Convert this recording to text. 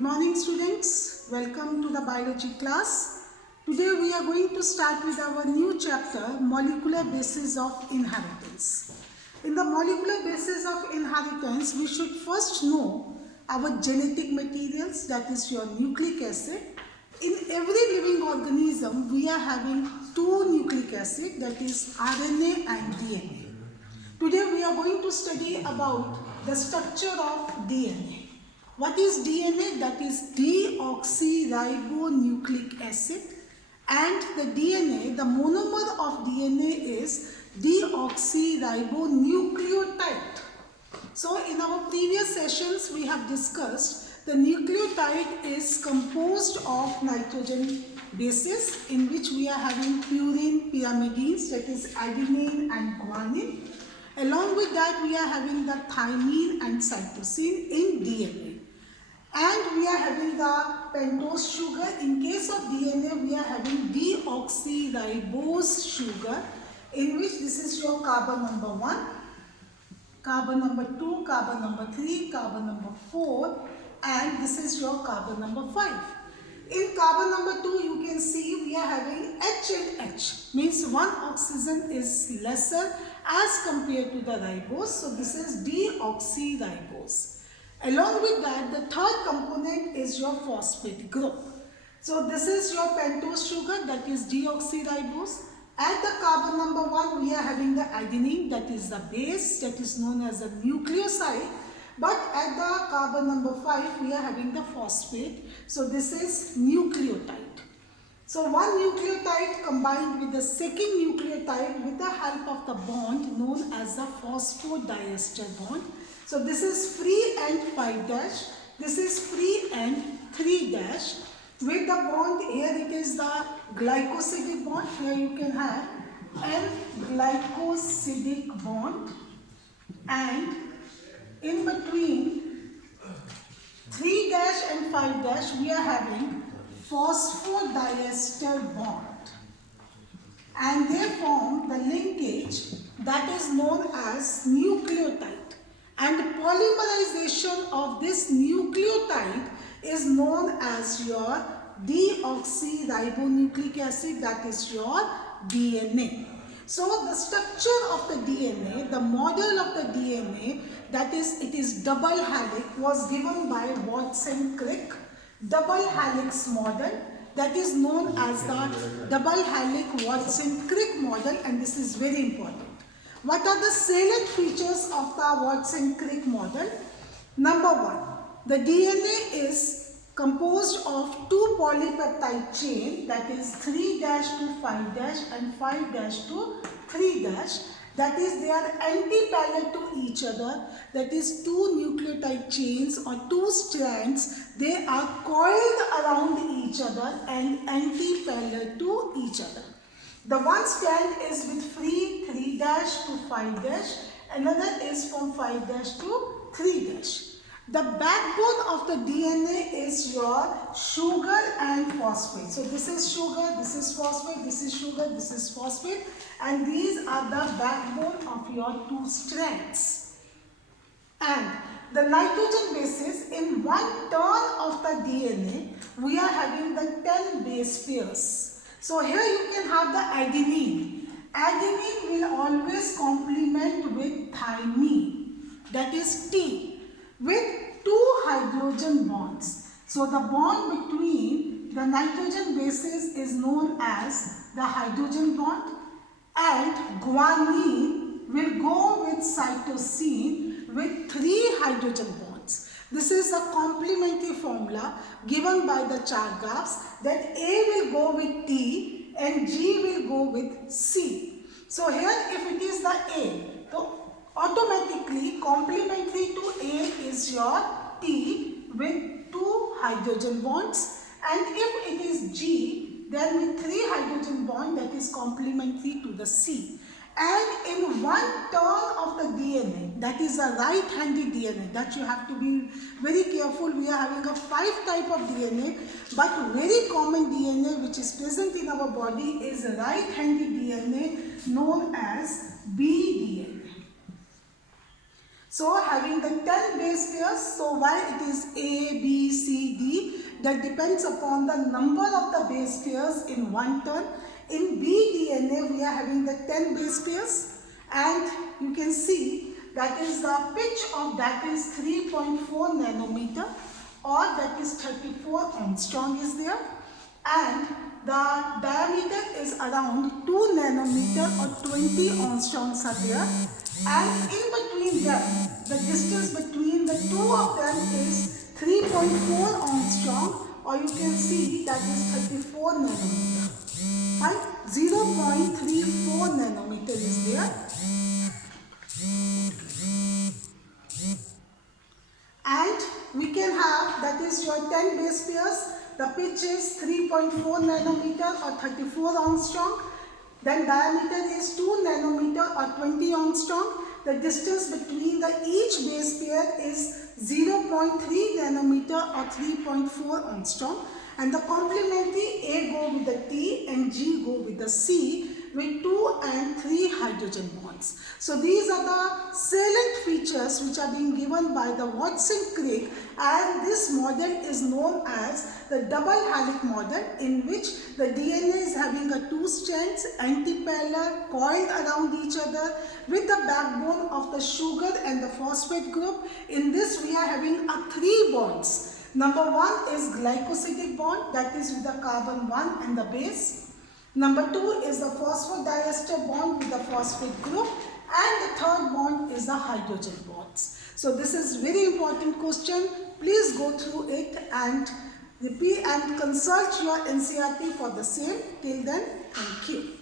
Good morning students, welcome to the biology class. Today we are going to start with our new chapter, molecular basis of inheritance. In the molecular basis of inheritance, we should first know our genetic materials, that is your nucleic acid. In every living organism, we are having two nucleic acid, that is RNA and DNA. Today we are going to study about the structure of DNA. What is DNA? That is deoxyribonucleic acid, and the DNA, the monomer of DNA is deoxyribonucleotide. So in our previous sessions we have discussed the nucleotide is composed of nitrogen bases, in which we are having purine, pyrimidines, that is adenine and guanine. Along with that we are having the thymine and cytosine in DNA. And we are having the pentose sugar. In case of DNA, we are having deoxyribose sugar, in which this is your carbon number 1, carbon number 2, carbon number 3, carbon number 4, and this is your carbon number 5. In carbon number 2, you can see we are having H and H, means one oxygen is lesser as compared to the ribose. So this is deoxyribose. Along with that, the third component is your phosphate group. So this is your pentose sugar, that is deoxyribose. At the carbon number 1, we are having the adenine, that is the base, that is known as the nucleoside. But at the carbon number 5, we are having the phosphate. So this is nucleotide. So one nucleotide combined with the second nucleotide with the help of the bond known as the phosphodiester bond. So this is free end 5 dash, this is free end 3 dash. With the bond here, it is the glycosidic bond. Here you can have N-glycosidic bond, and in between 3 dash and 5 dash we are having phosphodiester bond, and they form the linkage that is known as nucleotide. And polymerization of this nucleotide is known as your deoxyribonucleic acid, that is your DNA. So the structure of the DNA, the model of the DNA, that is, it is double helix, was given by Watson-Crick. Double helix model, that is known as the double helix Watson-Crick model, and this is very important. What are the salient features of the Watson-Crick model? Number 1, the DNA is composed of two polypeptide chain, that is 3 dash to 5 dash and 5 dash to 3 dash. That is, they are anti-parallel to each other. That is, two nucleotide chains or two strands, they are coiled around each other and anti-parallel to each other. The one strand is with free 3 dash to 5 dash, another is from 5 dash to 3 dash. The backbone of the DNA is your sugar and phosphate. So this is sugar, this is phosphate, this is sugar, this is phosphate, and these are the backbone of your two strands. And the nitrogen bases, in one turn of the DNA, we are having the 10 base pairs. So here you can have the adenine. Adenine will always complement with thymine, that is T, with two hydrogen bonds. So the bond between the nitrogen bases is known as the hydrogen bond, and guanine will go with cytosine with 3 hydrogen bonds. This is a complementary formula given by the Chargaffs, that A will go with T and G will go with C. So here if it is the A, so automatically complementary to A is your T with 2 hydrogen bonds, and if it is G, then with 3 hydrogen bond, that is complementary to the C. And in one turn of the DNA, that is a right-handed DNA, that you have to be very careful. We are having a 5 type of DNA, but very common DNA which is present in our body is a right-handed DNA known as BDNA. So having the 10 base pairs, so why it is A, B, C, D, that depends upon the number of the base pairs in one turn. In B DNA we are having the 10 base pairs, and you can see that is the pitch of that is 3.4 nanometer, or that is 34 angstrom is there, and the diameter is around 2 nanometer or 20 angstroms are there, and in between them the distance between the two of them is 3.4 angstrom, or you can see that is 34 nanometer, right? 0.34 nanometer is there, and we can have that is your 10 base pairs. The pitch is 3.4 nanometer or 34 angstrom. Then diameter is 2 nanometer or 20 angstrom. The distance between each base pair is 0.3 nanometer or 3.4 angstrom. And the complementary A go with the T and G go with the C with 2 and 3 hydrogen bonds. So these are the salient features which are being given by the Watson-Crick, and this model is known as the double helix model, in which the DNA is having a 2 strands antiparallel coiled around each other with the backbone of the sugar and the phosphate group. In this we are having 3 bonds. Number 1 is glycosidic bond, that is with the carbon 1 and the base. Number 2 is the phosphodiester bond with the phosphate group, and the third bond is the hydrogen bonds. So this is very important question. Please go through it and repeat and consult your NCERT for the same. Till then, thank you.